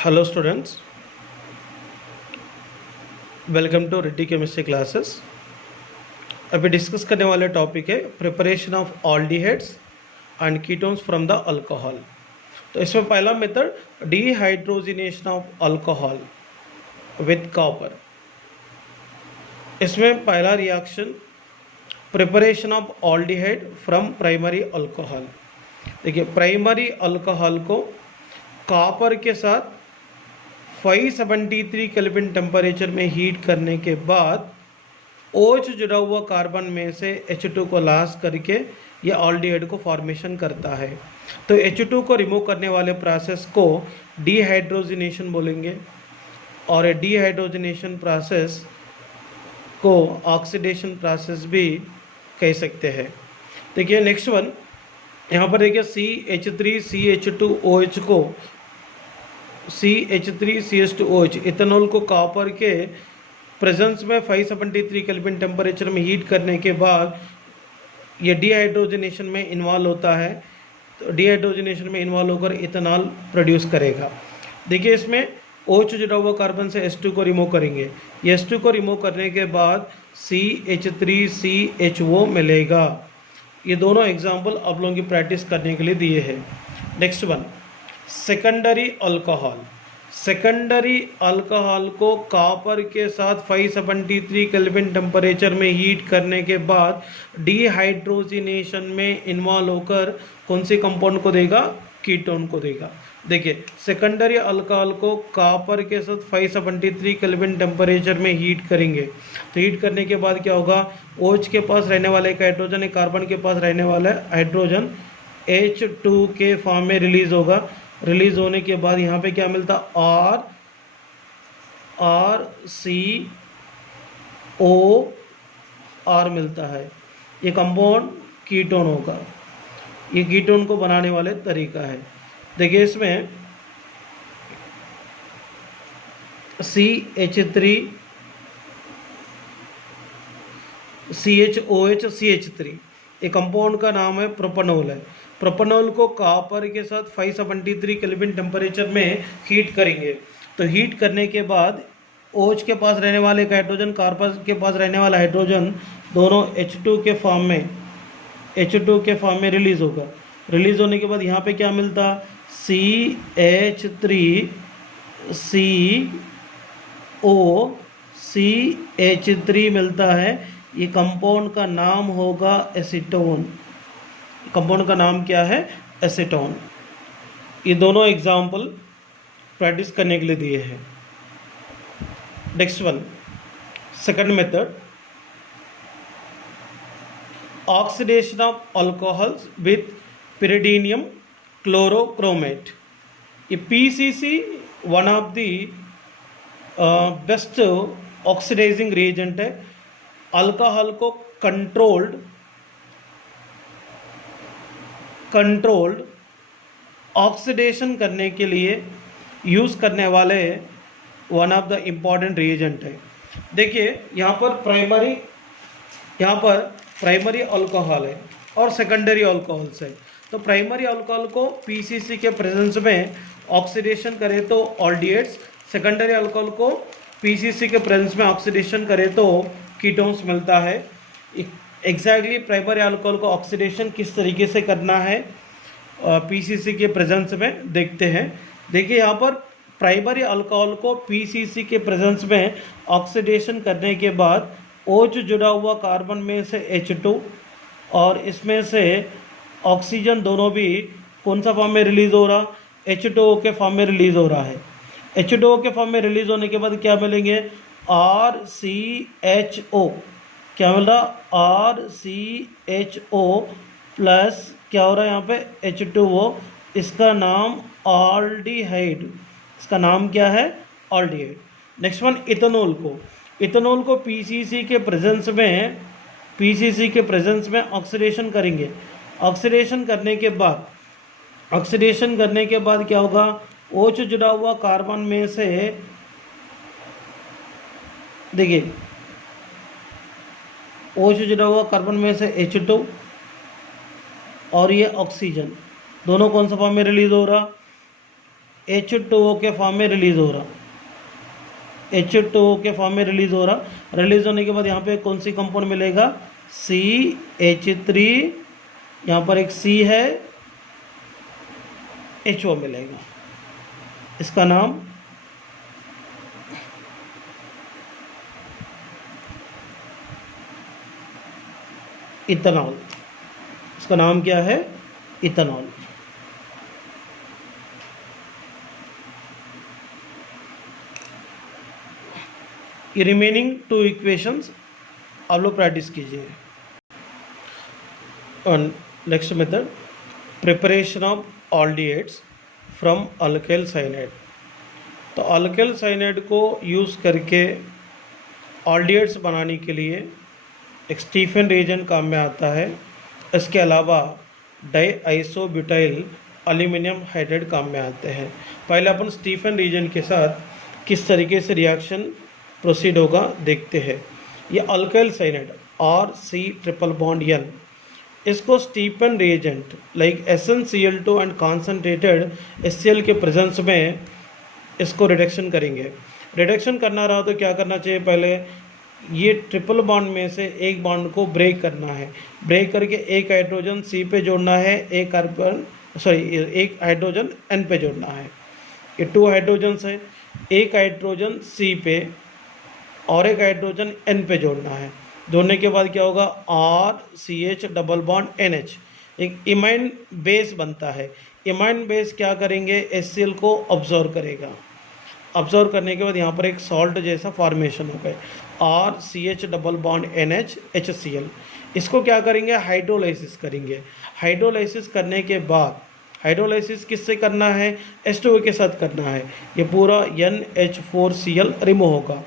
Hello students, welcome to Reddy chemistry classes. अभी discuss करने वाले टॉपिक है preparation of aldehydes and ketones from the alcohol. तो इसमें पहला method dehydrogenation of alcohol with copper. इसमें पहला reaction preparation of aldehyde from primary alcohol. देखिए, प्राइमरी अल्कोहल को कॉपर के साथ 573 केल्विन टेम्परेचर में हीट करने के बाद OH जुड़ा हुआ कार्बन में से H2 को लॉस करके ये ऑल्डिहाइड को फॉर्मेशन करता है। तो H2 को रिमूव करने वाले प्रोसेस को डीहाइड्रोजिनेशन बोलेंगे, और ये डीहाइड्रोजिनेशन प्रोसेस को ऑक्सीडेशन प्रोसेस भी कह सकते हैं। देखिए नेक्स्ट वन, यहाँ पर देखिए CH3CH2OH को CH3CH2OH इथेनॉल को कॉपर के प्रेजेंस में 573 केल्विन टेम्परेचर में हीट करने के बाद ये डीहाइड्रोजनेशन में इन्वॉल्व होता है। तो डीहाइड्रोजनेशन में इन्वॉल्व होकर इथेनॉल प्रोड्यूस करेगा। देखिए, इसमें OH जुड़ा हुआ कार्बन से H2 को रिमूव करेंगे। ये H2 को रिमूव करने के बाद CH3CHO मिलेगा। ये दोनों एग्जाम्पल आप लोगों की प्रैक्टिस करने के लिए दिए हैं। Next one, secondary alcohol. Secondary alcohol को कॉपर के साथ 573 केल्विन टेम्परेचर में हीट करने के बाद डीहाइड्रोजिनेशन में इन्वॉल्व होकर कौन सी कंपाउंड को देगा? कीटोन को देगा। देखिए, सेकेंडरी अल्कोहल को कॉपर के साथ 573 केल्विन टेम्परेचर में हीट करेंगे। तो हीट करने के बाद क्या होगा? OH के पास रहने वाला एक हाइड्रोजन, एक कार्बन के पास रहने वाला हाइड्रोजन H2 के फॉर्म में रिलीज होगा। रिलीज होने के बाद यहाँ पे क्या मिलता? RCOR मिलता है। ये कंपाउंड कीटोन होगा। ये कीटोन को बनाने वाले तरीका है। देखिए, इसमें CH3 CHOH CH3 ये कंपाउंड का नाम है प्रोपेनॉल है। प्रोपेनॉल को कॉपर के साथ 573 केल्विन टेम्परेचर में हीट करेंगे। तो हीट करने के बाद OH के पास रहने वाले एक हाइड्रोजन, कार्बन के पास रहने वाला हाइड्रोजन, दोनों H2 के फॉर्म में रिलीज होगा। रिलीज होने के बाद यहाँ पे क्या मिलता? CH3COCH3 मिलता है। ये कंपाउंड का नाम होगा एसीटोन। कंपाउंड का नाम क्या है? एसीटोन। ये दोनों एग्जाम्पल प्रैक्टिस करने के लिए दिए हैं। Next one, second method oxidation of alcohols with pyridinium chlorochromate। ये PCC one of the best oxidizing reagent है। अल्कोहल को कंट्रोल्ड ऑक्सीडेशन करने के लिए यूज़ करने वाले one of the important reagent है। देखिए, यहाँ पर प्राइमरी अल्कोहल है और सेकेंडरी अल्कोहल्स है। तो प्राइमरी अल्कोहल को PCC के प्रेजेंस में ऑक्सीडेशन करे तो ऑल्डिहाइड्स, सेकेंडरी अल्कोहल को PCC के प्रेजेंस में ऑक्सीडेशन करे तो कीटोन्स मिलता है। एग्जैक्टली प्राइमरी अल्कोहल को ऑक्सीडेशन किस तरीके से करना है PCC के प्रेजेंस में देखते हैं। देखिए, यहाँ पर प्राइमरी अल्कोहल को PCC के प्रेजेंस में ऑक्सीडेशन करने के बाद OH जुड़ा हुआ कार्बन में से H2 और इसमें से ऑक्सीजन दोनों भी कौन सा फॉर्म में रिलीज हो रहा? H2O के फॉर्म में रिलीज हो रहा है। H2O के फॉर्म में रिलीज होने के बाद क्या मिलेंगे? RCHO। क्या मिल रहा? RCHO प्लस क्या हो रहा है यहाँ पे? H2O। इसका नाम ऑल्डिहाइड। इसका नाम क्या है? ऑल्डिहाइड। नेक्स्ट वन, इथेनॉल को PCC के प्रेजेंस में ऑक्सीडेशन करेंगे। ऑक्सीडेशन करने के बाद क्या होगा? OH जुड़ा हुआ कार्बन में से, देखिए, OH जुड़ा हुआ कार्बन में से H2 और ये ऑक्सीजन दोनों कौन सा फॉर्म में रिलीज हो रहा? H2O के फॉर्म में रिलीज हो रहा, H2O के फॉर्म में रिलीज हो रहा। रिलीज होने के बाद यहाँ पे कौन सी कंपाउंड मिलेगा, CH3, यहाँ पर एक C है, HO मिलेगा। इसका नाम इथेनॉल, इसका नाम क्या है, इथेनॉल। ये रिमेनिंग 2 इक्वेशंस आप लोग प्रैक्टिस कीजिए। और next method, preparation of aldehydes from alkyl cyanide. तो अल्काइल साइनाइड को यूज़ करके ऑल्डिएट्स बनाने के लिए एक स्टीफन रिएजेंट काम में आता है। इसके अलावा डाईआइसोब्यूटाइल एल्यूमिनियम हाइड्राइड काम में आते हैं। पहले अपन स्टीफन रिएजेंट के साथ किस तरीके से रिएक्शन प्रोसीड होगा देखते हैं। ये alkyl cyanide RC triple bond N, इसको Stephen reagent like SnCl2 and concentrated HCl के प्रेजेंस में इसको रिडक्शन करेंगे। रिडक्शन करना रहा तो क्या करना चाहिए, पहले ये ट्रिपल बॉन्ड में से एक बॉन्ड को ब्रेक करना है। ब्रेक करके एक हाइड्रोजन C पे जोड़ना है, एक हाइड्रोजन N पे जोड़ना है। ये 2 हाइड्रोजन्स है, एक हाइड्रोजन C पे और एक हाइड्रोजन N पे जोड़ना है। जोड़ने के बाद क्या होगा, RCH डबल बॉन्ड NH, एक इमाइन बेस बनता है। इमाइन बेस क्या करेंगे, HCl को ऑब्जर्व करेगा। ऑब्जर्व करने के बाद यहाँ पर एक सॉल्ट जैसा फॉर्मेशन हो गया, RCH double bond NH HCl। इसको क्या करेंगे, हाइड्रोलाइसिस करेंगे। हाइड्रोलाइसिस करने के बाद, हाइड्रोलाइसिस किससे करना है, H2O के साथ करना है। ये पूरा NH4Cl रिमूव होगा।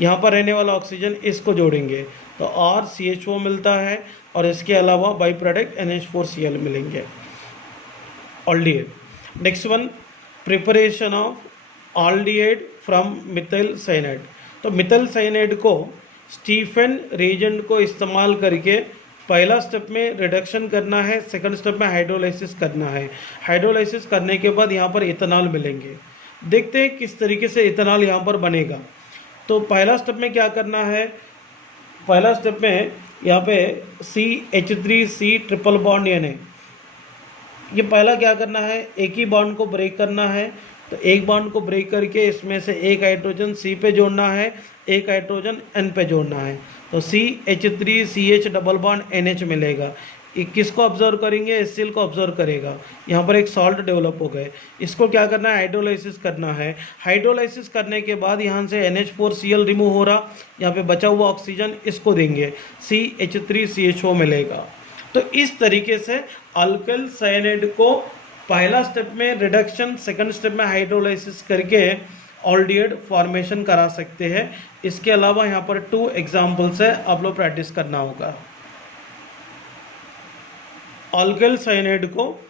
यहाँ पर रहने वाला ऑक्सीजन इसको जोड़ेंगे तो RCHO मिलता है और इसके अलावा बाई प्रोडक्ट NH4Cl मिलेंगे, aldehyde. Next one, preparation of aldehyde from methyl cyanide. तो मिथाइल साइनाइड को स्टीफन रिएजेंट को इस्तेमाल करके पहला स्टेप में रिडक्शन करना है, सेकंड स्टेप में हाइड्रोलाइसिस करना है। हाइड्रोलाइसिस करने के बाद यहाँ पर इथेनॉल मिलेंगे। देखते हैं किस तरीके से इथेनॉल यहाँ पर बनेगा। तो पहला स्टेप में क्या करना है, पहला स्टेप में यहाँ पे CH3C ट्रिपल बॉन्ड N, ये पहला क्या करना है, एक ही बॉन्ड को ब्रेक करना है। तो एक बॉन्ड को ब्रेक करके इसमें से एक हाइड्रोजन C पे जोड़ना है, एक हाइड्रोजन N पे जोड़ना है। तो CH3CH डबल बॉन्ड NH मिलेगा। ये किसको ऑब्जर्व करेंगे, HCl को ऑब्जर्व करेगा। यहाँ पर एक सॉल्ट डेवलप हो गए। इसको क्या करना है, हाइड्रोलाइसिस करना है। हाइड्रोलाइसिस करने के बाद यहाँ से NH4Cl रिमूव हो रहा, यहाँ पे बचा हुआ ऑक्सीजन इसको देंगे, CH3CHO मिलेगा। तो इस तरीके से अल्काइल साइनाइड को पहला स्टेप में रिडक्शन, सेकंड स्टेप में हाइड्रोलाइसिस करके ऑल्डिएट फॉर्मेशन करा सकते हैं। इसके अलावा यहाँ पर 2 एग्जाम्पल्स है, आप लोग प्रैक्टिस करना होगा। अल्काइल साइनाइड को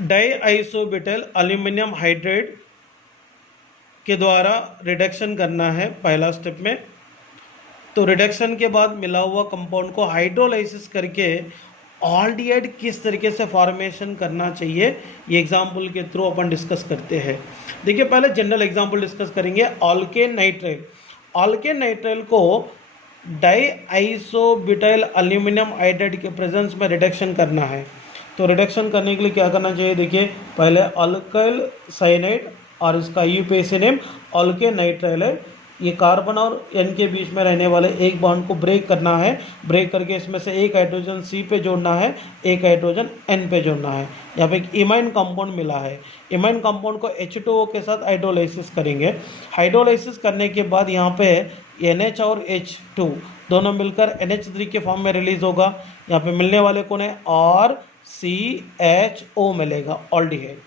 डाईआइसोब्यूटाइल एल्यूमिनियम हाइड्राइड के द्वारा रिडक्शन करना है पहला स्टेप में। तो रिडक्शन के बाद मिला हुआ कंपाउंड को हाइड्रोलाइसिस करके ऑल्डिएट किस तरीके से फॉर्मेशन करना चाहिए, ये एग्जाम्पल के थ्रू अपन डिस्कस करते हैं। देखिए पहले जनरल एग्जाम्पल डिस्कस करेंगे। ऑल्केन नाइट्राइल, ऑल्केन नाइट्राइल को डाईआइसोब्यूटाइल एल्यूमिनियम हाइड्राइड के प्रेजेंस में रिडक्शन करना है। तो रिडक्शन करने के लिए क्या करना चाहिए, देखिए पहले अल्काइल साइनाइड और इसका यूपीएसी नेम ऑल्केन नाइट्राइल है। ये कार्बन और N के बीच में रहने वाले एक बॉन्ड को ब्रेक करना है। ब्रेक करके इसमें से एक हाइड्रोजन C पे जोड़ना है, एक हाइड्रोजन N पे जोड़ना है। यहाँ पे एक इमाइन कंपाउंड मिला है। इमाइन कंपाउंड को H2O के साथ हाइड्रोलाइसिस करेंगे। हाइड्रोलाइसिस करने के बाद यहाँ पे NH और H2 दोनों मिलकर NH3 के फॉर्म में रिलीज होगा। यहाँ पे मिलने वाले कौन है, RCHO मिलेगा, ऑल्डिहाइड।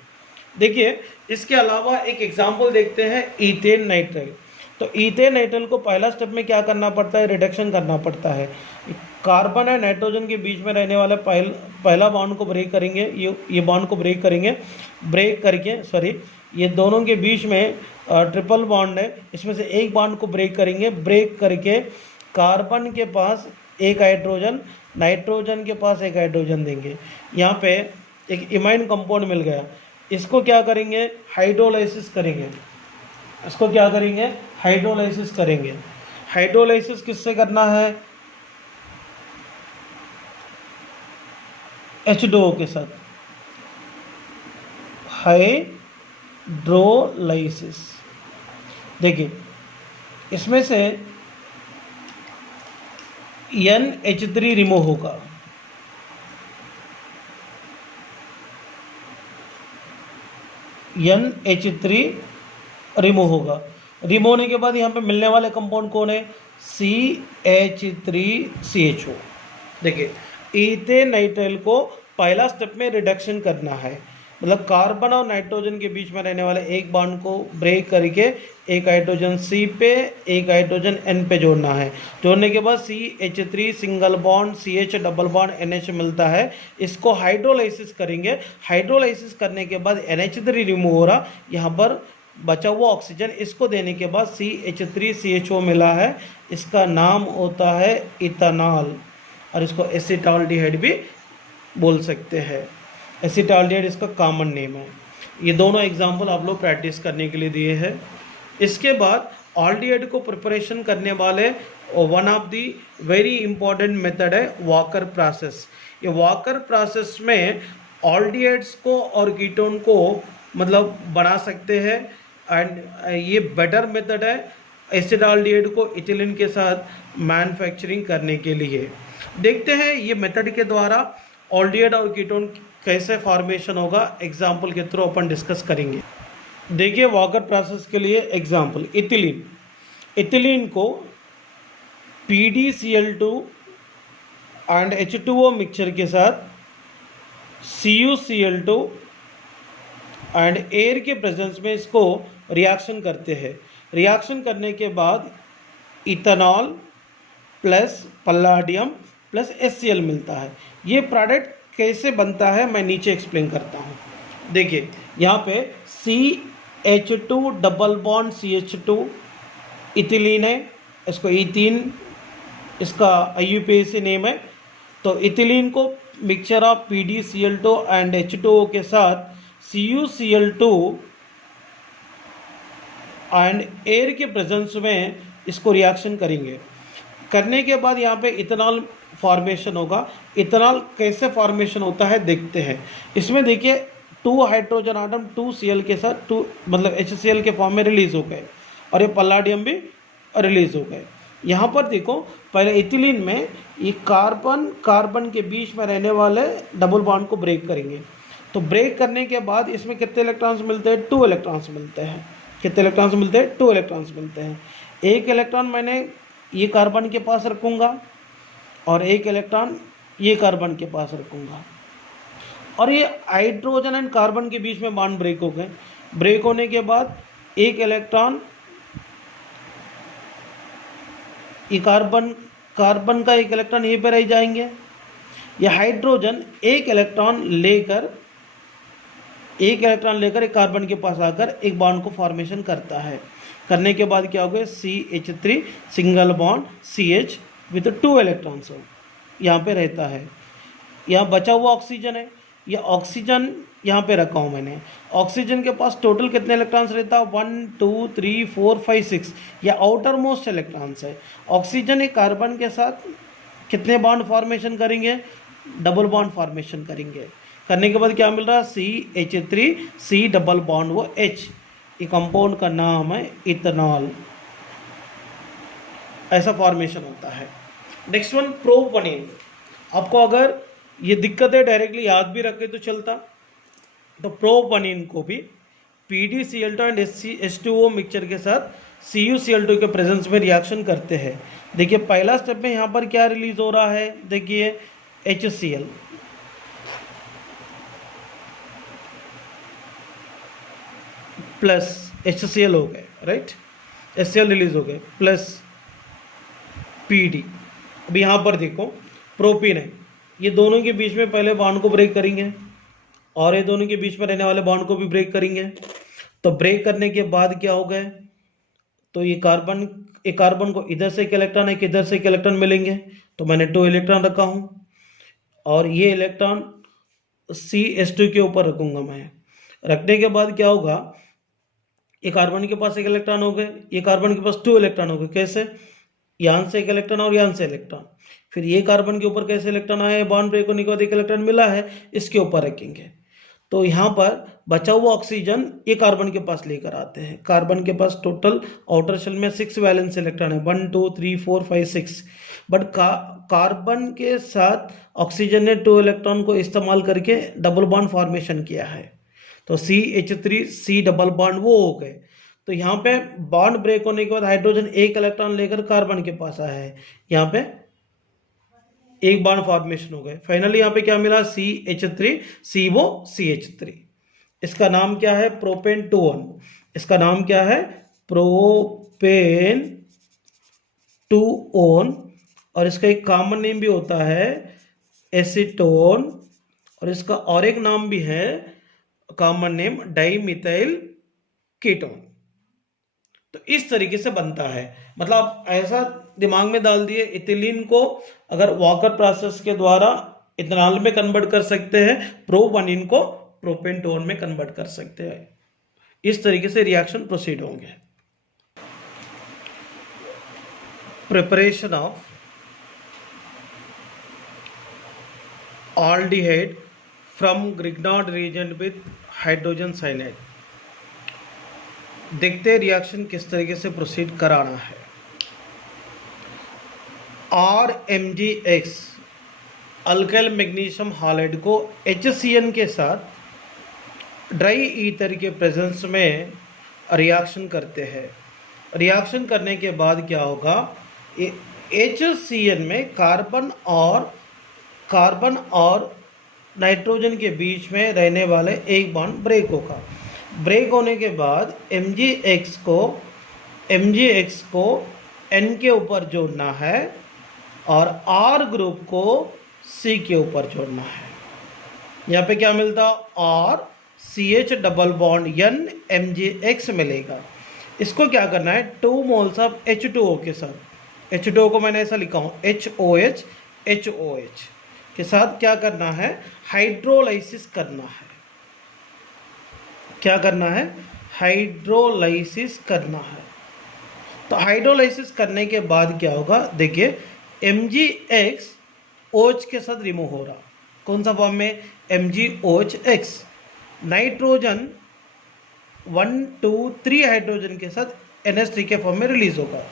देखिए इसके अलावा एक एग्जाम्पल देखते हैं, ईथेन नाइट्राइल। तो ईथेन नाइट्राइल को पहला स्टेप में क्या करना पड़ता है, रिडक्शन करना पड़ता है। कार्बन और नाइट्रोजन के बीच में रहने वाला पहला बॉन्ड को ब्रेक करेंगे, ये बॉन्ड को ब्रेक करेंगे। ब्रेक करके ये दोनों के बीच में ट्रिपल बॉन्ड है, इसमें से एक बॉन्ड को ब्रेक करेंगे। ब्रेक करके कार्बन के पास एक हाइड्रोजन, नाइट्रोजन के पास एक हाइड्रोजन देंगे। यहाँ पे एक इमाइन कंपाउंड मिल गया। इसको क्या करेंगे, हाइड्रोलाइसिस करेंगे। इसको क्या करेंगे, हाइड्रोलाइसिस करेंगे। हाइड्रोलाइसिस किससे करना है, H2O के साथ, हाइड्रोलाइसिस। देखिए इसमें से NH3 रिमूव होगा, NH3 रिमूव होगा। रिमूव होने के बाद यहाँ पे मिलने वाले कंपाउंड कौन है, CH3CHO। देखिए इथेन नाइट्राइल को पहला स्टेप में रिडक्शन करना है, मतलब कार्बन और नाइट्रोजन के बीच में रहने वाले एक बॉन्ड को ब्रेक करके एक हाइड्रोजन C पे एक हाइड्रोजन N पे जोड़ना है। जोड़ने के बाद CH3 single bond CH double bond NH मिलता है। इसको हाइड्रोलाइसिस करेंगे। हाइड्रोलाइसिस करने के बाद NH3 रिमूव हो रहा, यहाँ पर बचा हुआ ऑक्सीजन, इसको देने के बाद CH3CHO मिला है। इसका नाम होता है इथेनॉल, और इसको एसिटाल्डिहाइड भी बोल सकते हैं। एसिटाल्डिहाइड इसका कॉमन नेम है। ये दोनों एग्जाम्पल आप लोग प्रैक्टिस करने के लिए दिए हैं। इसके बाद ऑल्डिहाइड को प्रिपरेशन करने वाले one of the very important method है वॉकर प्रोसेस। ये वॉकर प्रोसेस में ऑल्डिहाइड्स को और कीटोन को मतलब बना सकते हैं, एंड ये बेटर मेथड है एसिटाल्डिहाइड को इथिलीन के साथ मैन्युफैक्चरिंग करने के लिए। देखते हैं ये मेथड के द्वारा ऑल्डिहाइड और कीटोन कैसे फॉर्मेशन होगा, एग्जाम्पल के थ्रू अपन डिस्कस करेंगे। देखिए वॉकर प्रोसेस के लिए एग्जाम्पल, इथिलीन। इथिलीन को PdCl2 एंड H2O मिक्सचर के साथ CuCl2 एंड एयर के प्रेजेंस में इसको रिएक्शन करते हैं। रिएक्शन करने के बाद इथेनॉल प्लस पल्लाडियम प्लस HCl मिलता है। ये प्रोडक्ट कैसे बनता है मैं नीचे एक्सप्लेन करता हूँ। देखिए यहाँ पे CH2 double bond CH2 ethylene है, इसको इथीन इसका IUPAC नेम है। तो इथिलीन को mixture of PdCl2 and H2O के साथ CuCl2 एंड एयर के प्रेजेंस में इसको रिएक्शन करेंगे। करने के बाद यहाँ पे इथेनॉल फॉर्मेशन होगा। इथेनॉल कैसे फॉर्मेशन होता है देखते हैं। इसमें देखिए 2 हाइड्रोजन आटम 2Cl के साथ 2 मतलब HCl के फॉर्म में रिलीज हो गए, और ये पल्लाडियम भी रिलीज हो गए। यहाँ पर देखो पहले इथिलीन में ये कार्बन के बीच में रहने वाले डबल बॉन्ड को ब्रेक करेंगे। तो ब्रेक करने के बाद इसमें कितने इलेक्ट्रॉन्स मिलते हैं, 2 इलेक्ट्रॉन्स मिलते हैं। कितने इलेक्ट्रॉन्स मिलते हैं, 2 इलेक्ट्रॉन्स मिलते हैं। एक इलेक्ट्रॉन मैंने ये कार्बन के पास रखूँगा और एक इलेक्ट्रॉन ये कार्बन के पास रखूँगा, और ये हाइड्रोजन एंड कार्बन के बीच में बॉन्ड ब्रेक हो गए। ब्रेक होने के बाद एक इलेक्ट्रॉन ये कार्बन का एक इलेक्ट्रॉन यहीं पर रह जाएंगे। यह हाइड्रोजन एक इलेक्ट्रॉन लेकर एक कार्बन के पास आकर एक बॉन्ड को फॉर्मेशन करता है। करने के बाद क्या हो गया, CH3 single bond CH with 2 electrons यहाँ पे रहता है। यहाँ बचा हुआ ऑक्सीजन है, यह ऑक्सीजन यहाँ पे रखा हूँ मैंने। ऑक्सीजन के पास टोटल कितने इलेक्ट्रॉन्स रहता है, 1 2 3 4 5 6, यह आउटर मोस्ट इलेक्ट्रॉन्स है। ऑक्सीजन एक कार्बन के साथ कितने बॉन्ड फॉर्मेशन करेंगे, डबल बॉन्ड फॉर्मेशन करेंगे। करने के बाद क्या मिल रहा है, CH3 C डबल बॉन्ड वो H, ये कंपाउंड का नाम है इथेनॉल। ऐसा फॉर्मेशन होता है। Next one propanone. आपको अगर ये दिक्कतें डायरेक्टली याद भी रखे तो चलता, तो प्रोपनीन को भी PdCl2 एंड H2O मिक्सचर के साथ CuCl2 के प्रेजेंस में रिएक्शन करते हैं। देखिए पहला स्टेप में यहाँ पर क्या रिलीज हो रहा है, देखिए HCl प्लस HCl हो गए, राइट, HCl रिलीज हो गए प्लस PD। अब यहाँ पर देखो प्रोपीन है, ये दोनों के बीच में पहले बॉन्ड को ब्रेक करेंगे और ये दोनों के बीच में रहने वाले बॉन्ड को भी ब्रेक करेंगे। तो ब्रेक करने के बाद क्या हो गए, तो ये कार्बन को इधर से एक इलेक्ट्रॉन एक इधर से एक इलेक्ट्रॉन मिलेंगे, तो मैंने 2 इलेक्ट्रॉन रखा हूँ, और ये इलेक्ट्रॉन CH2 के ऊपर रखूँगा मैं, रखने के बाद क्या होगा, ये कार्बन के पास एक इलेक्ट्रॉन हो गए, ये कार्बन के पास 2 इलेक्ट्रॉन हो गए। कैसे, यहाँ से एक इलेक्ट्रॉन और यहाँ से इलेक्ट्रॉन। फिर ये कार्बन के ऊपर कैसे इलेक्ट्रॉन आए, बॉन्ड ब्रेक होने के बाद एक इलेक्ट्रॉन मिला है, इसके ऊपर रखेंगे। तो यहाँ पर बचा हुआ ऑक्सीजन ये कार्बन के पास लेकर आते हैं। कार्बन के पास टोटल आउटर शेल में 6 वैलेंस इलेक्ट्रॉन है, 1 2 3 4 5 6। बट कार्बन के साथ ऑक्सीजन ने 2 इलेक्ट्रॉन को इस्तेमाल करके डबल बॉन्ड फॉर्मेशन किया है। तो CH3 C डबल बॉन्ड वो हो गए। तो यहाँ पे बॉन्ड ब्रेक होने के बाद हाइड्रोजन एक इलेक्ट्रॉन लेकर कार्बन के पास आया है, यहाँ पे एक बॉन्ड फॉर्मेशन हो गए। फाइनली यहाँ पे क्या मिला, CH3 CO CH3। इसका नाम क्या है, प्रोपेन 2-1। इसका नाम क्या है, प्रोपेन 2-1। और इसका एक कॉमन नेम भी होता है एसीटोन, और इसका और एक नाम भी है कॉमन नेम डाइमिथाइल कीटोन। तो इस तरीके से बनता है। मतलब ऐसा दिमाग में डाल दिए, इथिलीन को अगर वॉकर प्रोसेस के द्वारा इथेनॉल में कन्वर्ट कर सकते हैं, प्रो-1 को प्रोपेन 2-1 में कन्वर्ट कर सकते हैं। इस तरीके से रिएक्शन प्रोसीड होंगे। Preparation of aldehyde from Grignard reagent with hydrogen cyanide. देखते हैं रिएक्शन किस तरीके से प्रोसीड कराना है। RMgX अल्काइल मैग्नीशियम हालाइड को HCN के साथ ड्राई ईथर के प्रेजेंस में रिएक्शन करते हैं। रिएक्शन करने के बाद क्या होगा, HCN में कार्बन और नाइट्रोजन के बीच में रहने वाले एक बॉन्ड ब्रेक होगा। ब्रेक होने के बाद MgX को N के ऊपर जोड़ना है और R ग्रुप को C के ऊपर जोड़ना है। यहाँ पे क्या मिलता, R CH double bond N MgX मिलेगा। इसको क्या करना है, 2 मोल्स ऑफ H2O के साथ, H2O को मैंने ऐसा लिखा हूँ HOH के साथ क्या करना है, हाइड्रोलाइसिस करना है। क्या करना है, हाइड्रोलाइसिस करना है। तो हाइड्रोलाइसिस करने के बाद क्या होगा, देखिए MgX OH के साथ रिमूव हो रहा, कौन सा फॉर्म में, MgOH। नाइट्रोजन 1 2 3 हाइड्रोजन के साथ NH3 के फॉर्म में रिलीज होगा।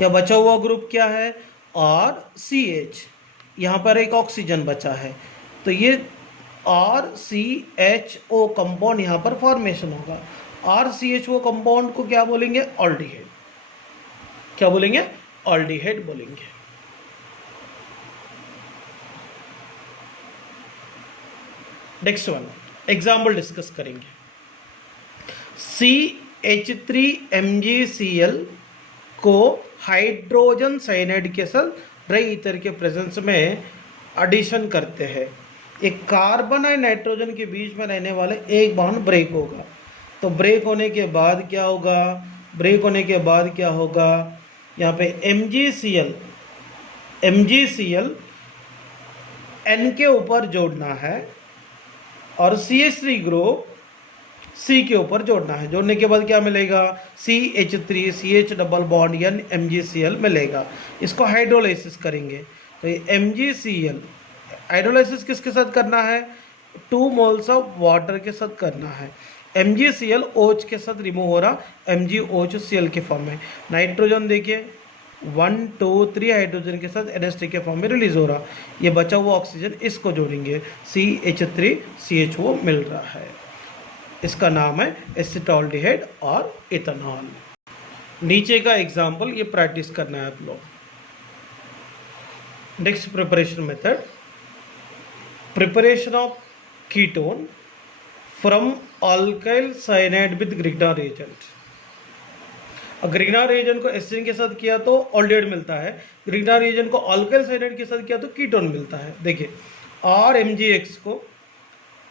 यह बचा हुआ ग्रुप क्या है, RCH। यहाँ पर एक ऑक्सीजन बचा है, तो ये RCHO कंपाउंड यहाँ पर फॉर्मेशन होगा। RCHO कंपाउंड को क्या बोलेंगे, ऑल्डिहाइड। क्या बोलेंगे, ऑल्डिहाइड बोलेंगे। नेक्स्ट वन एग्जाम्पल डिस्कस करेंगे। CH3MgCl को हाइड्रोजन साइनाइड के साथ ड्राई ईथर के प्रेजेंस में एडिशन करते हैं। एक कार्बन और नाइट्रोजन के बीच में रहने वाले एक बॉन्ड ब्रेक होगा। तो ब्रेक होने के बाद क्या होगा, यहाँ पे MgCl N के ऊपर जोड़ना है और CH3 ग्रुप C के ऊपर जोड़ना है। जोड़ने के बाद क्या मिलेगा, CH3 CH double bond N MgCl मिलेगा। इसको हाइड्रोलाइसिस करेंगे। तो ये MgCl हाइड्रोलाइसिस किसके साथ करना है, 2 मोल्स ऑफ वाटर के साथ करना है। MgCl OH के साथ रिमूव हो रहा, MgOHCl के फॉर्म में। नाइट्रोजन देखिए 1 2 3 हाइड्रोजन के साथ NH3 के फॉर्म में रिलीज हो रहा। ये बचा हुआ ऑक्सीजन इसको जोड़ेंगे, CH3CHO मिल रहा है। इसका नाम है एसिटाल्डिहाइड और इथेनॉल। नीचे का एग्जाम्पल ये प्रैक्टिस करना है आप लोग। Next preparation method, preparation of ketone from alkyl cyanide with Grignard agent. Grignard agent को एसिड के साथ किया तो ऑल्डिहाइड मिलता है, ग्रिग्नार एजेंट को अल्काइल साइनाइड के साथ किया तो कीटोन मिलता है। देखिए RMgX को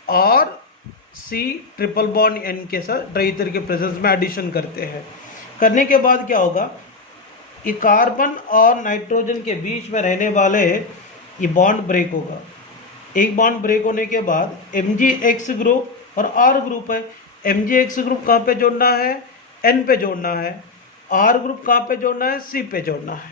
RC ट्रिपल बॉन्ड N के साथ ड्राई ईथर के प्रेजेंस में एडिशन करते हैं। करने के बाद क्या होगा, ये कार्बन और नाइट्रोजन के बीच में रहने वाले ये बॉन्ड ब्रेक होगा। एक बॉन्ड ब्रेक होने के बाद MgX ग्रुप और R ग्रुप है, MgX ग्रुप कहाँ पे जोड़ना है, N पे जोड़ना है। R ग्रुप कहाँ पे जोड़ना है, C पे जोड़ना है।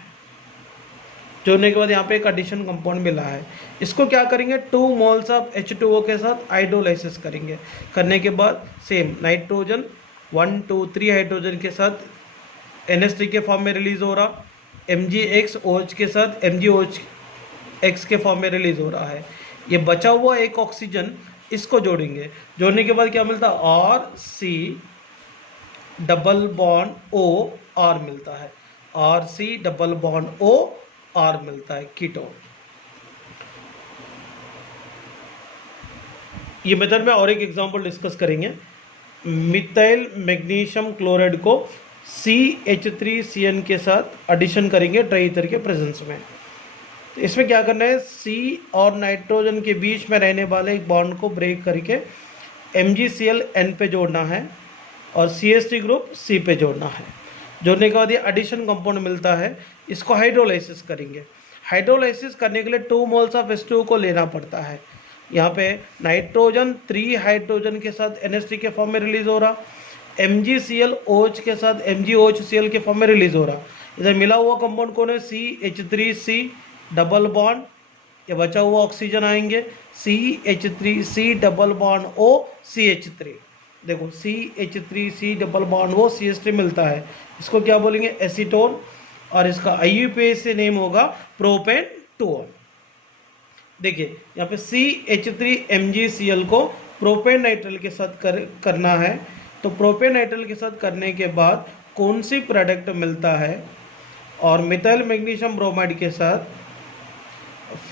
जोड़ने के बाद यहाँ पे एक एडिशन कंपाउंड मिला है, इसको क्या करेंगे 2 मोल्स ऑफ H2O के साथ हाइड्रोलाइसिस करेंगे। करने के बाद सेम नाइट्रोजन 1 2 3 हाइड्रोजन के साथ NH3 के फॉर्म में रिलीज हो रहा, MgX OH के साथ MgOH के फॉर्म में रिलीज हो रहा है। ये बचा हुआ एक ऑक्सीजन इसको जोड़ेंगे। जोड़ने के बाद क्या मिलता है, RC double bond O R मिलता है, RC double bond O R मिलता है, कीटोन। ये मेथड में और एक एग्जांपल डिस्कस करेंगे। मिथाइल मैग्नीशियम क्लोराइड को CH3CN के साथ एडिशन करेंगे ट्राई ईथर के प्रेजेंस में। तो इसमें क्या करना है, C और नाइट्रोजन के बीच में रहने वाले एक बॉन्ड को ब्रेक करके MgCl N पे जोड़ना है और CH3 ग्रुप C पे जोड़ना है। जोड़ने के बाद ये एडिशन कंपाउंड मिलता है, इसको हाइड्रोलाइसिस करेंगे। हाइड्रोलाइसिस करने के लिए 2 मोल्स ऑफ H2O को लेना पड़ता है। यहाँ पे नाइट्रोजन 3 हाइड्रोजन के साथ NH3 के फॉर्म में रिलीज हो रहा, MgCl OH के साथ MgOHCl के फॉर्म में रिलीज हो रहा। इधर मिला हुआ कंपाउंड कौन है, CH3C डबल बॉन्ड, ये बचा हुआ ऑक्सीजन आएंगे CH3C double bond O CH3। देखो CH3C double bond O CH3 मिलता है, इसको क्या बोलेंगे, एसीटोन, और इसका IUPAC से नेम होगा प्रोपेन 2। देखिए यहाँ पे CH3MgCl को प्रोपेन नाइट्रल के साथ करना है। तो प्रोपेन नाइट्रल के साथ करने के बाद कौन सी प्रोडक्ट मिलता है, और मिथाइल मैग्नीशियम ब्रोमाइड के साथ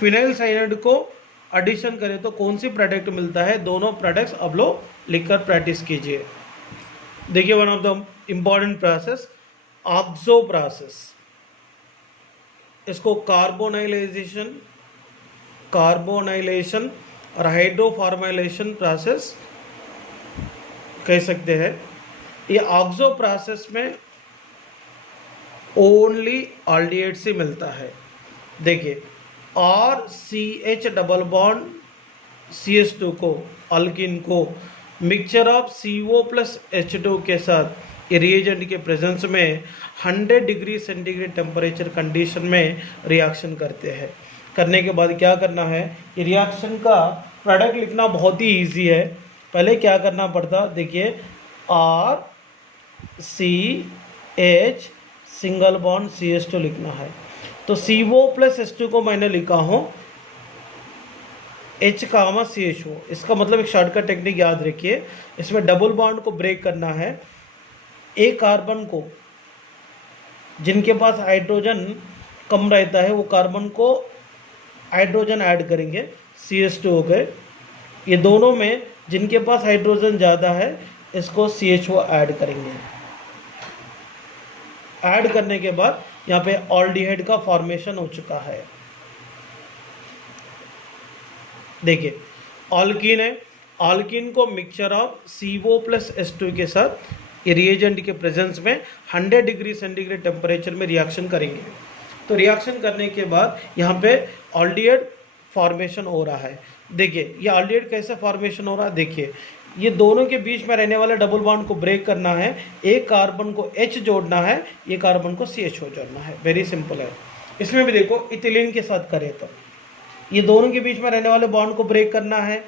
फिनाइल साइनाइड को एडिशन करें तो कौन सी प्रोडक्ट मिलता है। दोनों प्रोडक्ट्स अब लोग लिखकर प्रैक्टिस कीजिए। देखिए one of the important process oxo process, इसको कार्बोनाइलेशन और हाइड्रोफॉर्माइलेशन प्रोसेस कह सकते हैं। ये ऑक्सो प्रोसेस में ओनली ऑल्डिहाइड से मिलता है। देखिए RCH डबल बॉन्ड CH2 को, अल्किन को mixture of CO plus H2 के साथ रिएजेंट के प्रेजेंस में 100 डिग्री सेंटीग्रेड टेम्परेचर कंडीशन में रिएक्शन करते हैं। करने के बाद क्या करना है, ये रिएक्शन का प्रोडक्ट लिखना बहुत ही इजी है। पहले क्या करना पड़ता, देखिए RCH सिंगल बॉन्ड CH2 लिखना है। तो CO प्लस H2 को मैंने लिखा हूँ H कामा CHO। इसका मतलब एक शॉर्टकट टेक्निक याद रखिए, इसमें डबल बॉन्ड को ब्रेक करना है। एक कार्बन को, जिनके पास हाइड्रोजन कम रहता है, वो कार्बन को हाइड्रोजन ऐड करेंगे CH2 हो गए। ये दोनों में जिनके पास हाइड्रोजन ज़्यादा है, इसको CHO ऐड करेंगे। ऐड करने के बाद यहाँ पे ऑल्डिहाइड का फॉर्मेशन हो चुका है। देखिए ऑल्कीन है, ऑल्कीन को mixture of CO plus H2 के साथ रिएजेंट के प्रेजेंस में 100 डिग्री सेंटीग्रेड टेम्परेचर में रिएक्शन करेंगे। तो रिएक्शन करने के बाद यहाँ पे ऑल्डिहाइड फॉर्मेशन हो रहा है। देखिए ये ऑल्डिहाइड कैसे फॉर्मेशन हो रहा है, देखिए ये दोनों के बीच में रहने वाले डबल बॉन्ड को ब्रेक करना है। एक कार्बन को H जोड़ना है, ये कार्बन को CHO जोड़ना है। वेरी सिंपल है। इसमें भी देखो इथिलीन के साथ करें तो ये दोनों के बीच में रहने वाले बॉन्ड को ब्रेक करना है,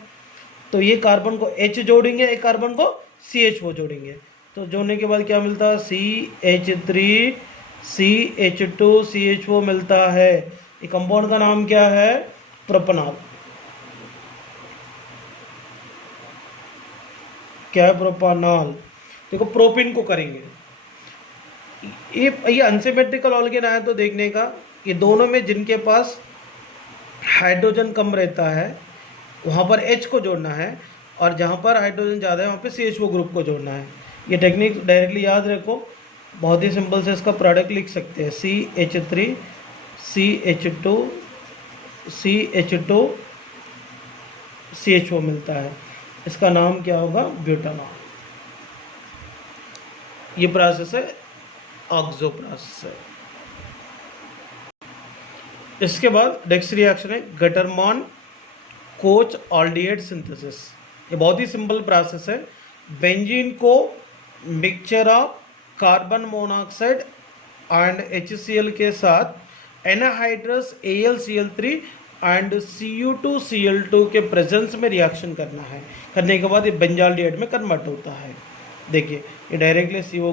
तो ये कार्बन को H जोड़ेंगे, एक कार्बन को CHO जोड़ेंगे। तो जोड़ने के बाद क्या मिलता है, CH3 CH2 CHO मिलता है। ये कंपाउंड का नाम क्या है, प्रोपनॉल। क्या है, प्रोपानॉल। देखो प्रोपिन को करेंगे, ये अनसिमेट्रिकल ऑल्केन आया तो देखने का, ये दोनों में जिनके पास हाइड्रोजन कम रहता है वहाँ पर H को जोड़ना है, और जहाँ पर हाइड्रोजन ज़्यादा है वहाँ पे CHO ग्रुप को जोड़ना है। ये टेक्निक डायरेक्टली याद रखो, बहुत ही सिंपल से इसका प्रोडक्ट लिख सकते हैं, CH3 CH2 CH2 CHO मिलता है। इसका नाम क्या होगा, ब्यूटानॉल। ये प्रोसेस है ऑक्सो प्रोसेस है। इसके बाद नेक्स्ट रिएक्शन है गटरमॉन कोच ऑल्डिहाइड सिंथेसिस। ये बहुत ही सिंपल प्रोसेस है। बेंजीन को mixture of carbon monoxide and HCl के साथ एनाहाइड्रस AlCl3 एंड Cu2Cl2 के प्रेजेंस में रिएक्शन करना है। करने के बाद ये बेंजाल्डिहाइड में कन्वर्ट होता है। देखिए ये डायरेक्टली CO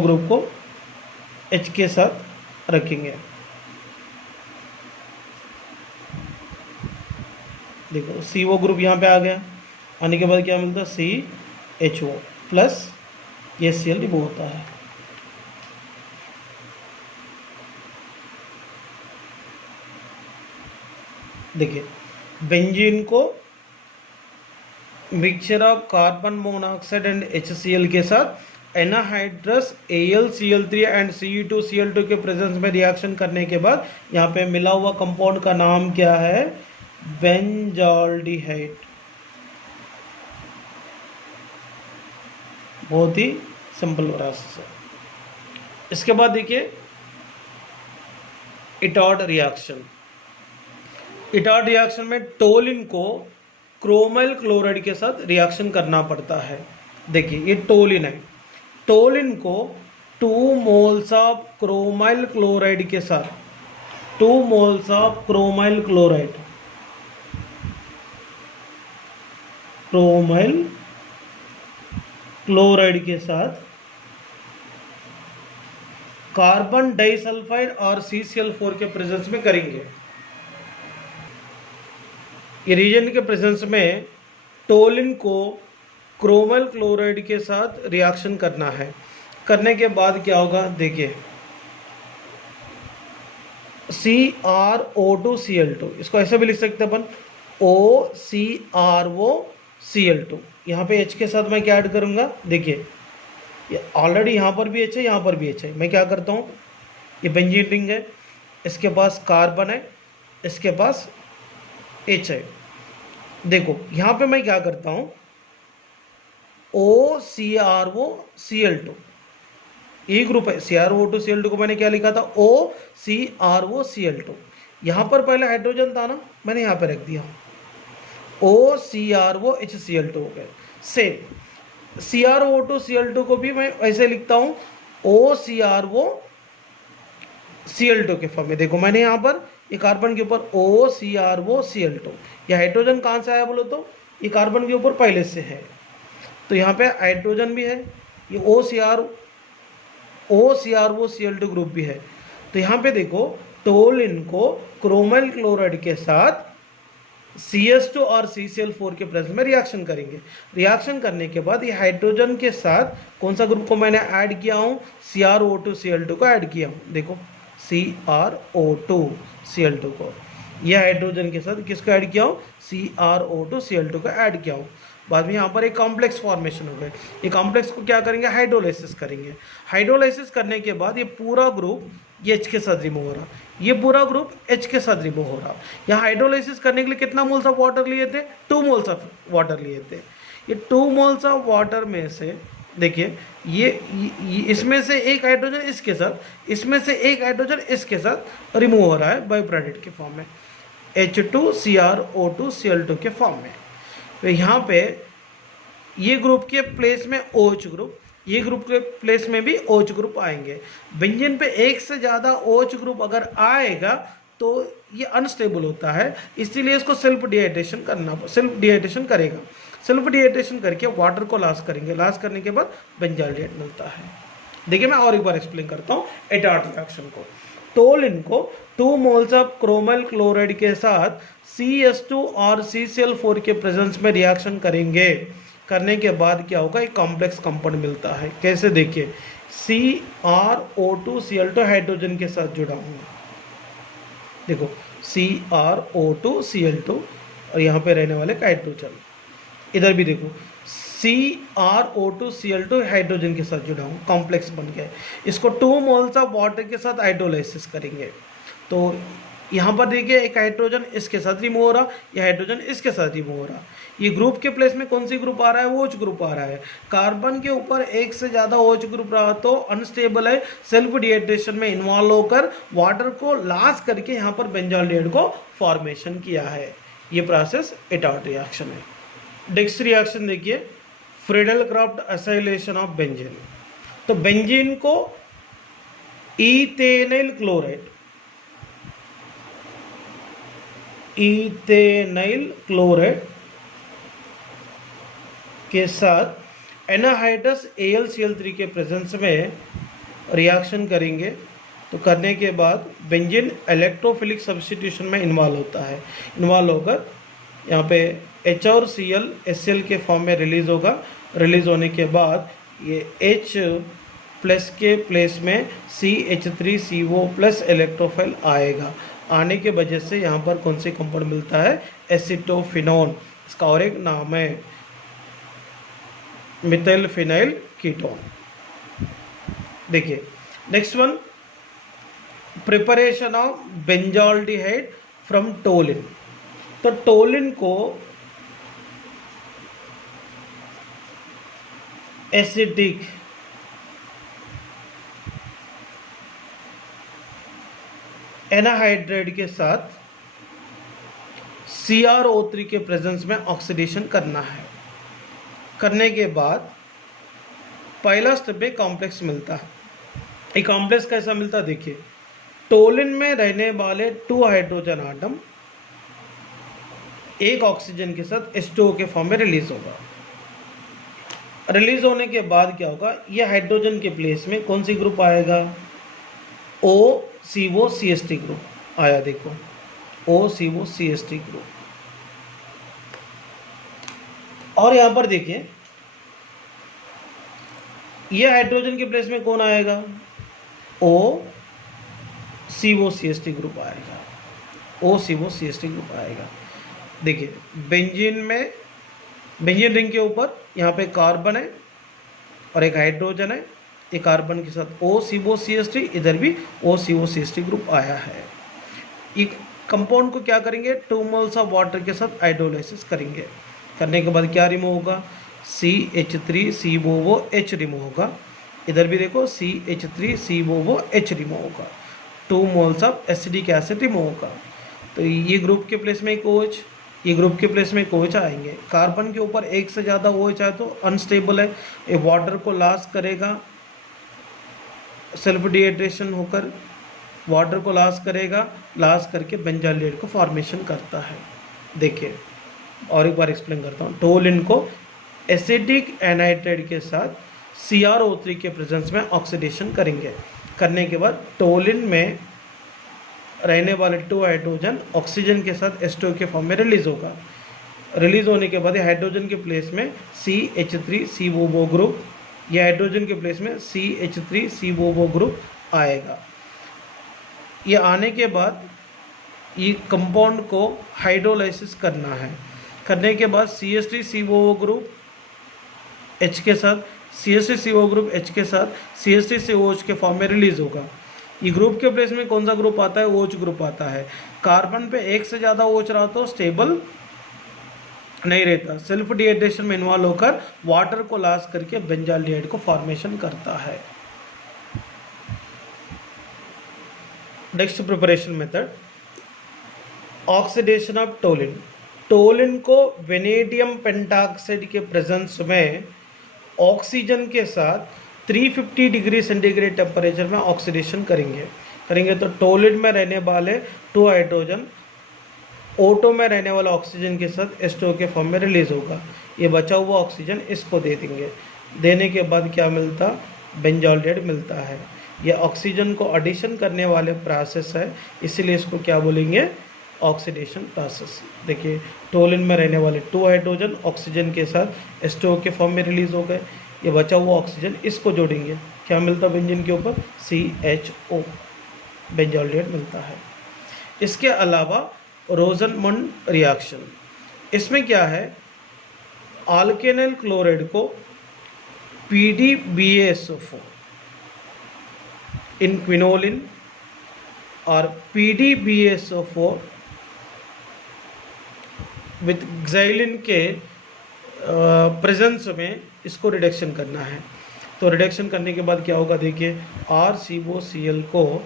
ग्रुप को H के साथ रखेंगे। देखो CO ग्रुप यहाँ पे आ गया, आने के बाद क्या मिलता है CHO प्लस ये Cl रिमूव होता है। देखिए बेंजीन को mixture of carbon monoxide and HCl के साथ एनाहाइड्रस AlCl3 एंड Cu2Cl2 के प्रेजेंस में रिएक्शन करने के बाद यहाँ पे मिला हुआ कंपाउंड का नाम क्या है, बेंजाल्डिहाइड। बहुत ही सिंपल प्रोसेस है। इसके बाद देखिए इटॉड रिएक्शन। इटॉड रिएक्शन में टोलिन को क्रोमाइल क्लोराइड के साथ रिएक्शन करना पड़ता है। देखिए ये टोलिन है, टोलिन को 2 मोल्स ऑफ क्रोमाइल क्लोराइड के साथ 2 मोल्स ऑफ क्रोमाइल क्लोराइड के साथ कार्बन डाइसल्फाइड और CCl4 के प्रेजेंस में करेंगे। ये रीजन के प्रेजेंस में टोलिन को क्रोमाइल क्लोराइड के साथ रिएक्शन करना है। करने के बाद क्या होगा, देखिए CrO2Cl2, इसको ऐसे भी लिख सकते हैं अपन OCrOCl2। यहाँ पे H के साथ मैं क्या ऐड करूँगा, देखिए ये ऑलरेडी यहाँ पर भी H है, यहाँ पर भी H है। मैं क्या करता हूँ, ये बेंजीन रिंग है, इसके पास कार्बन है, इसके पास H है। देखो यहाँ पे मैं क्या करता हूँ, OCrOCl2 ये ग्रुप है। CrO2Cl2 को मैंने क्या लिखा था, OCrOCl2। यहाँ पर पहले हाइड्रोजन था ना, मैंने यहाँ पे रख दिया OCrOHCl2 हो गया। सेम CrO2Cl2 को भी मैं ऐसे लिखता हूँ OCrOCl2 के फॉर्म में। देखो मैंने यहाँ पर ये कार्बन के ऊपर OCrOCl2, ये हाइड्रोजन कहाँ से आया बोलो तो ये कार्बन के ऊपर पहले से है, तो यहाँ पे हाइड्रोजन भी है, ये OCrOCl2 ग्रुप भी है। तो यहाँ पे देखो टोलिन को क्रोमाइल क्लोराइड के साथ CH2 और CCl4 के प्रेजेंस में रिएक्शन करेंगे। रिएक्शन करने के बाद ये हाइड्रोजन के साथ कौन सा ग्रुप को मैंने ऐड किया हूँ, CrO2Cl2 को ऐड किया हूँ। देखो CrO2Cl2 को, ये हाइड्रोजन के साथ किसको ऐड किया हूँ, CrO2Cl2 को ऐड किया हूँ। बाद में यहाँ पर एक कॉम्प्लेक्स फॉर्मेशन हो गया। ये कॉम्प्लेक्स को क्या करेंगे, हाइड्रोलाइसिस करेंगे। हाइड्रोलाइसिस करने के बाद ये पूरा ग्रुप ये H के साथ रिमूव हो रहा, ये पूरा ग्रुप H के साथ रिमूव हो रहा। यहाँ हाइड्रोलाइसिस करने के लिए कितना मोल्स ऑफ वाटर लिए थे, 2 मोल्स ऑफ वाटर लिए थे। ये 2 मोल्स ऑफ वाटर में से देखिए ये इसमें से एक हाइड्रोजन इसके साथ, इसमें से एक हाइड्रोजन इसके साथ रिमूव हो रहा है बाय प्रोडक्ट के फॉर्म में, H2CrO2Cl2 के फॉर्म में। तो यहाँ पे ये ग्रुप के प्लेस में OH ग्रुप, ये ग्रुप के प्लेस में भी OH ग्रुप आएंगे। बेंजीन पे एक से ज़्यादा OH ग्रुप अगर आएगा तो ये अनस्टेबल होता है, इसीलिए इसको सेल्फ डिहाइड्रेशन करेगा। सेल्फ डिहाइड्रेशन करके वाटर को लॉस करेंगे, लॉस करने के बाद बेंजाल्डिहाइड मिलता है। देखिए मैं और एक बार एक्सप्लेन करता हूँ इटॉड रिएक्शन को। टोलिन को 2 मोल्स ऑफ क्रोमाइल क्लोराइड के साथ CH2 और CCl4 के प्रेजेंस में रिएक्शन करेंगे। करने के बाद क्या होगा, एक कॉम्प्लेक्स कंपाउंड मिलता है। कैसे, देखिए CrO2Cl2 हाइड्रोजन के साथ जुड़ा हुआ, देखो CrO2Cl2 और यहाँ पे रहने वाले हाइड्रोजन। इधर भी देखो CrO2Cl2 हाइड्रोजन के साथ जुड़ा हूँ, कॉम्प्लेक्स बन गया। इसको 2 मोल्स ऑफ वाटर के साथ हाइड्रोलाइसिस करेंगे। तो यहाँ पर देखिए एक हाइड्रोजन इसके साथ रिमूव हो रहा, यह हाइड्रोजन इसके साथ रिमूव हो रहा। ये ग्रुप के प्लेस में कौन सी ग्रुप आ रहा है, OH ग्रुप आ रहा है। कार्बन के ऊपर एक से ज़्यादा OH ग्रुप रहा तो अनस्टेबल है, सेल्फ डिहाइड्रेशन में इन्वॉल्व होकर वाटर को लॉस करके यहाँ पर बेंजाल्डिहाइड को फॉर्मेशन किया है। ये प्रोसेस इटॉड रिएक्शन है। नेक्स्ट रिएक्शन देखिए, Friedel Crafts acylation of benzene. तो बेंजीन को इथेनाइल क्लोराइड के साथ एनाहाइड्रस AlCl3 के प्रेजेंस में रिएक्शन करेंगे। तो करने के बाद बेंजीन इलेक्ट्रोफिलिक सब्स्टिट्यूशन में इन्वॉल्व होकर यहाँ पे H और Cl Cl के फॉर्म में रिलीज होगा। रिलीज होने के बाद ये H प्लस के प्लेस में CH3CO प्लस इलेक्ट्रोफाइल आएगा। आने के वजह से यहाँ पर कौन सी कंपाउंड मिलता है, एसिटोफिनोन। इसका और एक नाम है मिथाइल फिनाइल कीटोन। देखिए next one, preparation of benzaldehyde from toluene. तो टोलिन को एसिडिक एनाहाइड्राइड के साथ CrO3 के प्रेजेंस में ऑक्सीडेशन करना है। करने के बाद पहला स्टेप में कॉम्प्लेक्स मिलता है। ये कॉम्प्लेक्स कैसा मिलता है देखिए, टोलिन में रहने वाले 2 हाइड्रोजन आटम एक ऑक्सीजन के साथ H2O के फॉर्म में रिलीज होगा। रिलीज होने के बाद क्या होगा, ये हाइड्रोजन के प्लेस में कौन सी ग्रुप आएगा, OCO-CH3 ग्रुप आया। देखो OCO-CH3 ग्रुप। और यहां पर देखिए ये हाइड्रोजन के प्लेस में कौन आएगा, OCO-CH3 ग्रुप आएगा। OCO-CH3 ग्रुप आएगा। देखिए बेंजीन रिंग के ऊपर यहाँ पे कार्बन है और एक हाइड्रोजन है। ये कार्बन के साथ OCO-CH3, इधर भी OCO-CH3 ग्रुप आया है। एक कंपाउंड को क्या करेंगे, 2 मोल्स ऑफ वाटर के साथ हाइड्रोलाइसिस करेंगे। करने के बाद क्या रिमूव होगा, CH3COOH रिमूव होगा। इधर भी देखो CH3COOH रिमूव होगा। 2 moles of acidic acid remove होगा। तो ये ग्रुप के प्लेस में एक OH, ये ग्रुप के प्लेस में एक OH आएंगे। कार्बन के ऊपर एक से ज़्यादा OH आए तो अनस्टेबल है, ये वाटर को लॉस करेगा, सेल्फ डिहाइड्रेशन होकर वाटर को लॉस करेगा, लॉस करके बेंजाइल को फॉर्मेशन करता है। देखिए और एक बार एक्सप्लेन करता हूँ। टोलिन को एसिडिक एनाहाइड्राइड के साथ CrO3 के प्रेजेंस में ऑक्सीडेशन करेंगे। करने के बाद टोलिन में रहने वाले 2 हाइड्रोजन ऑक्सीजन के साथ H2O के फॉर्म में रिलीज होगा। रिलीज होने के बाद हाइड्रोजन के प्लेस में CH3COO ग्रुप, ये हाइड्रोजन के प्लेस में CH3COO ग्रुप आएगा। ये आने के बाद ये कंपाउंड को हाइड्रोलाइसिस करना है। करने के बाद CH3COO ग्रुप H के साथ CH3COO ग्रुप H के साथ CH3COOH के फॉर्म में रिलीज होगा। ये ग्रुप के प्लेस में कौन सा ग्रुप आता है, OH ग्रुप आता है। कार्बन पे एक से ज़्यादा OH रहा तो स्टेबल नहीं रहता, सेल्फ डिहाइड्रेशन में इन्वॉल्व होकर वाटर को लॉस करके बेंजाल्डिहाइड को फॉर्मेशन करता है। Next preparation method, oxidation of toluene. Toluene को वेनेडियम पेंटाक्साइड के प्रेजेंस में ऑक्सीजन के साथ 350 डिग्री सेंटीग्रेड टेम्परेचर में ऑक्सीडेशन करेंगे तो टोलिन में रहने वाले 2 हाइड्रोजन O2 में रहने वाला ऑक्सीजन के साथ H2O के फॉर्म में रिलीज होगा। ये बचा हुआ ऑक्सीजन इसको दे देंगे। देने के बाद क्या मिलता, बेंजाल्डिहाइड मिलता है। ये ऑक्सीजन को एडिशन करने वाले प्रोसेस है, इसीलिए इसको क्या बोलेंगे, ऑक्सीडेशन प्रोसेस। देखिए टोलिन में रहने वाले 2 हाइड्रोजन ऑक्सीजन के साथ H2O के फॉर्म में रिलीज हो गए। ये बचा हुआ ऑक्सीजन इसको जोड़ेंगे, क्या मिलता बेंजीन के ऊपर, CHO, बेंजाल्डिहाइड मिलता है। इसके अलावा रोजनमंड रिएक्शन, इसमें क्या है, अल्केनाइल क्लोराइड को PDBaSO4 इन क्विनोलिन और PDBaSO4 विथ xylene के प्रेजेंस में इसको रिडक्शन करना है। तो रिडक्शन करने के बाद क्या होगा, देखिए RCOCl को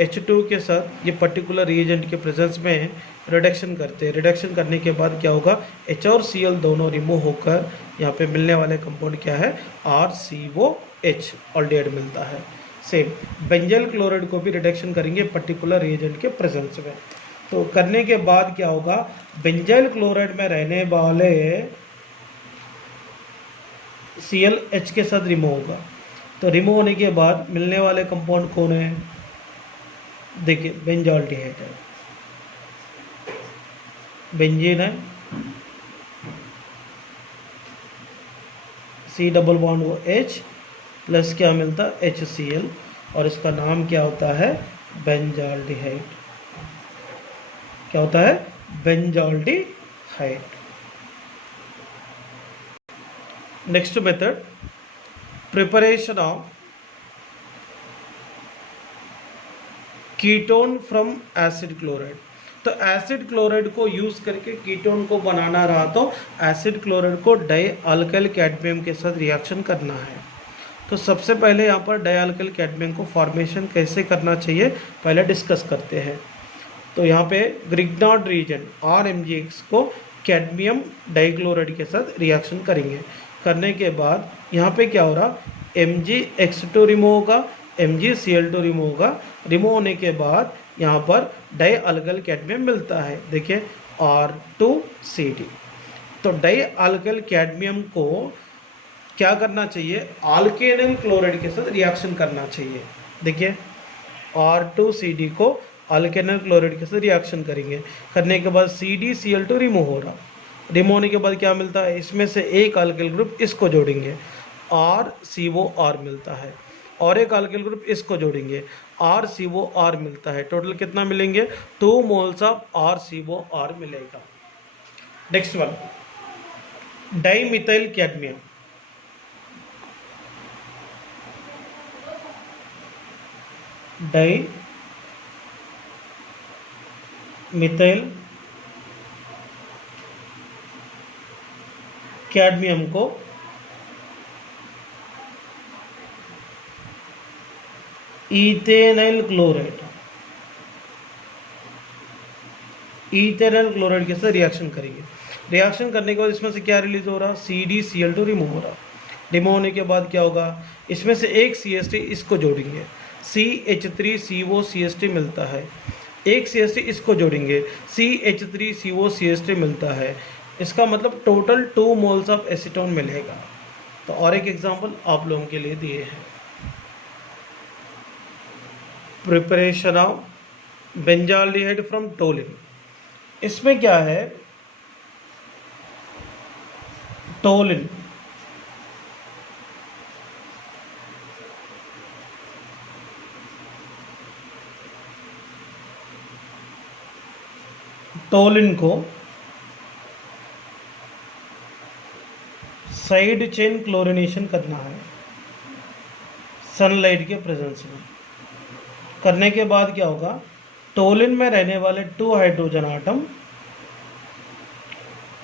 H2 के साथ ये पर्टिकुलर रिएजेंट के प्रेजेंस में रिडक्शन करते हैं। रिडक्शन करने के बाद क्या होगा, H और Cl दोनों रिमूव होकर यहाँ पे मिलने वाले कंपाउंड क्या है, RCOH ऑल्डिहाइड मिलता है। सेम बेंजल क्लोराइड को भी रिडक्शन करेंगे पर्टिकुलर रिएजेंट के प्रेजेंस में। तो करने के बाद क्या होगा, बेंजल क्लोराइड में रहने वाले ClH के साथ रिमूव होगा। तो रिमूव होने के बाद मिलने वाले कंपाउंड कौन है, देखिए बेंजोल्डिहाइड है, बेंजीन है, C डबल बॉन्ड वो H प्लस क्या मिलता है HCl, और इसका नाम क्या होता है, बेंजोल्डिहाइड। क्या होता है, benzaldehyde. Next method, preparation of ketone from acid chloride. तो एसिड क्लोराइड को यूज करके कीटोन को बनाना रहा तो एसिड क्लोराइड को डाई अल्काइल कैडमियम के साथ रिएक्शन करना है। तो सबसे पहले यहाँ पर डाई अल्काइल कैडमियम को फॉर्मेशन कैसे करना चाहिए पहले डिस्कस करते हैं। तो यहाँ पे ग्रिग्नार्ड रीजन RMgX को कैडमियम डाइक्लोराइड के साथ रिएक्शन करेंगे। करने के बाद यहाँ पे क्या हो रहा, MgX2 रिमूव होगा, MgCl2 रिमूव होगा। रिमूव होने के बाद यहाँ पर डाई अल्काइल कैडमियम मिलता है, देखिए R2CD। तो डाई अल्काइल कैडमियम को क्या करना चाहिए, अल्केनल क्लोराइड के साथ रिएक्शन करना चाहिए। देखिए R2CD को अल्केनल क्लोराइड के साथ रिएक्शन करेंगे। करने के बाद CdCl2 रिमूव हो रहा। रिमूव होने के बाद क्या मिलता है, इसमें से एक अल्काइल ग्रुप इसको जोड़ेंगे, RCOR मिलता है, और एक अल्काइल ग्रुप इसको जोड़ेंगे, RCOR मिलता है। टोटल कितना मिलेंगे, 2 मोल्स ऑफ RCOR मिलेगा। Next one, dimethyl cadmium. Dimethyl cadmium को इथेनॉल क्लोराइड के साथ रिएक्शन करेंगे। रिएक्शन करने के बाद इसमें से क्या रिलीज हो रहा, CdCl2 रिमूव हो रहा। रिमूव होने के बाद क्या होगा, इसमें से एक CH3 इसको जोड़ेंगे, CH3COCH3 मिलता है। एक CH3 इसको जोड़ेंगे, CH3COCH3 मिलता है। इसका मतलब टोटल 2 मोल्स ऑफ एसीटोन मिलेगा। तो और एक एग्जांपल आप लोगों के लिए दिए हैं, preparation of benzaldehyde from toluene. इसमें क्या है, टोलिन को साइड चेन क्लोरिनेशन करना है सनलाइट के प्रेजेंस में। करने के बाद क्या होगा, टोलिन में रहने वाले 2 हाइड्रोजन आटम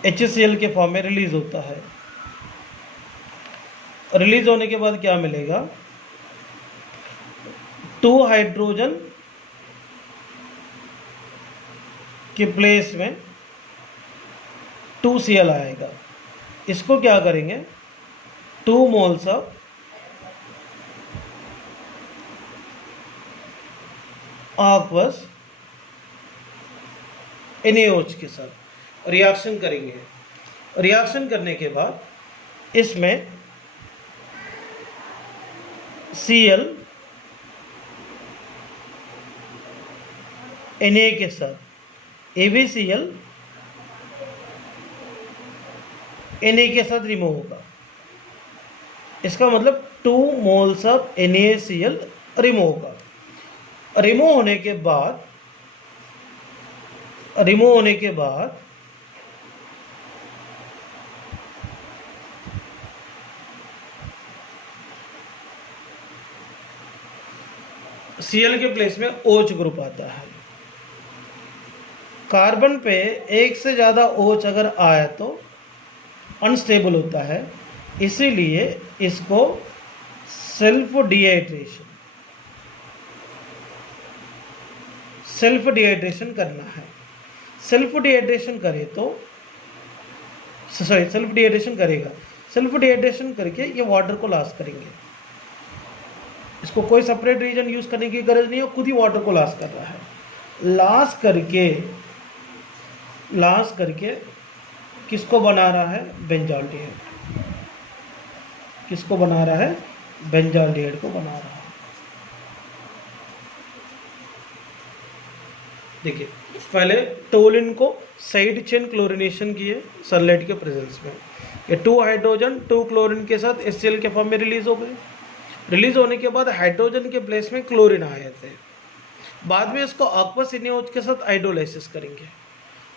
HCl के फॉर्म में रिलीज होता है। रिलीज होने के बाद क्या मिलेगा, 2 हाइड्रोजन के प्लेस में 2Cl आएगा। इसको क्या करेंगे, 2 मोल्स ऑफ aqueous NaOH के साथ रिएक्शन करेंगे। रिएक्शन करने के बाद इसमें Cl Na के साथ AbCl Na के साथ रिमूव होगा। इसका मतलब 2 मोल्स ऑफ NaCl रिमूव होगा। रिमूव होने के बाद Cl के प्लेस में OH ग्रुप आता है। कार्बन पे एक से ज़्यादा OH अगर आया तो अनस्टेबल होता है, इसीलिए इसको सेल्फ डिहाइड्रेशन सेल्फ डिहाइड्रेशन करना है। सेल्फ डिहाइड्रेशन करे तो सेल्फ डिहाइड्रेशन करेगा, सेल्फ डिहाइड्रेशन करके ये वाटर को लॉस करेंगे। इसको कोई सेपरेट रीजन यूज करने की गरज नहीं है, खुद ही वाटर को लॉस कर रहा है। लॉस करके किसको बना रहा है? बेंजाल्डिहाइड। किसको बना रहा है? बेंजाल्डिहाइड को बना रहा है। देखिए पहले टोलिन को साइड चेन क्लोरिनेशन किए सनलाइट के प्रेजेंस में। ये 2 हाइड्रोजन 2 क्लोरीन के साथ HCl के फॉर्म में रिलीज हो गए। रिलीज होने के बाद हाइड्रोजन के प्लेस में क्लोरीन आए थे। बाद में इसको aqueous NaOH के साथ हाइड्रोलाइसिस करेंगे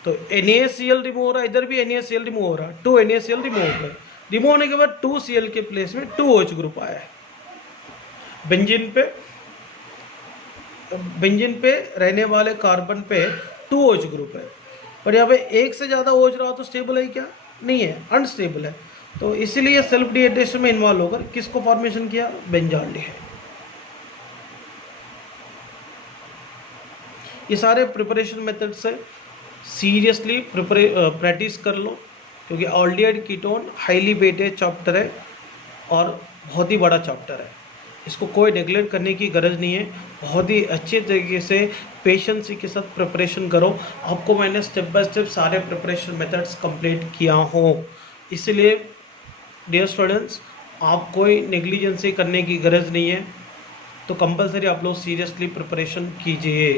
तो NaCl रिमूव हो रहा है, इधर भी NaCl रिमूव हो रहा है, 2 NaCl रिमूव हो गए। रिमूव होने के बाद 2 Cl के प्लेस में 2 OH ग्रुप आया है। बेंजीन पे रहने वाले कार्बन पे 2 OH ग्रुप है, पर यहाँ पे एक से ज़्यादा OH रहा तो स्टेबल है क्या? नहीं है, अनस्टेबल है। तो इसीलिए सेल्फ डिहाइड्रेशन में इन्वॉल्व होकर किसको फॉर्मेशन किया? बेंजाल्डिहाइड। ये सारे प्रिपरेशन मेथड से सीरियसली प्रैक्टिस कर लो, क्योंकि aldehyde ketone highly weighted chapter है और बहुत ही बड़ा चैप्टर है। इसको कोई नेग्लेक्ट करने की गरज नहीं है। बहुत ही अच्छे तरीके से पेशेंस के साथ प्रिपरेशन करो। आपको मैंने स्टेप बाय स्टेप सारे प्रिपरेशन मेथड्स कंप्लीट किया हो, इसलिए डियर स्टूडेंट्स आप कोई नेग्लिजेंसी करने की गरज नहीं है। तो कंपलसरी आप लोग सीरियसली प्रिपरेशन कीजिए।